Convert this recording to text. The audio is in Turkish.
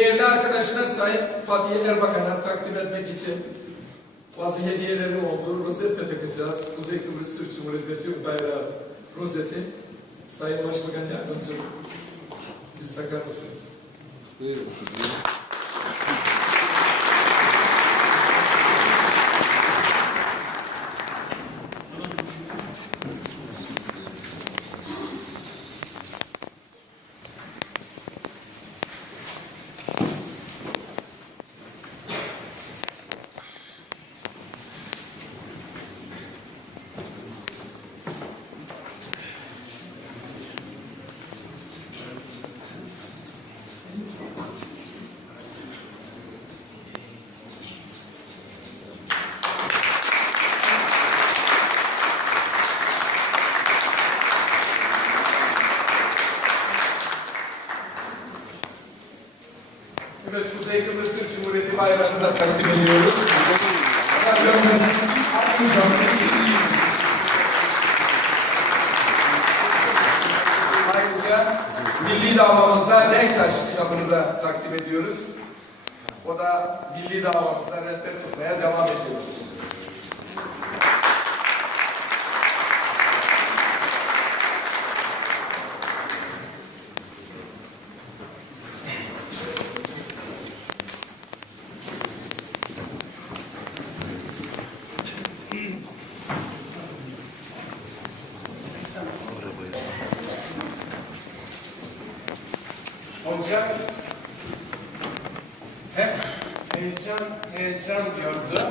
Değerli arkadaşlar Sayın Fatih Erbakan'a takdim etmek için bazı hediyeleri oldu. Rozet takacağız. Kuzey Kıbrıs Türk Cumhuriyeti Bayrağı rozeti. Sayın Başbakan Yardımcım siz takar mısınız? Buyurun. Evet, Kuzey Kıbrıs Türk Cumhuriyeti bayrağını da takdim ediyoruz. Ayrıca milli davamızda Renktaş kitabını da takdim ediyoruz. O da milli davamızda rehber tutmaya devam ediyoruz. Hocam hep heyecan, heyecan diyordu.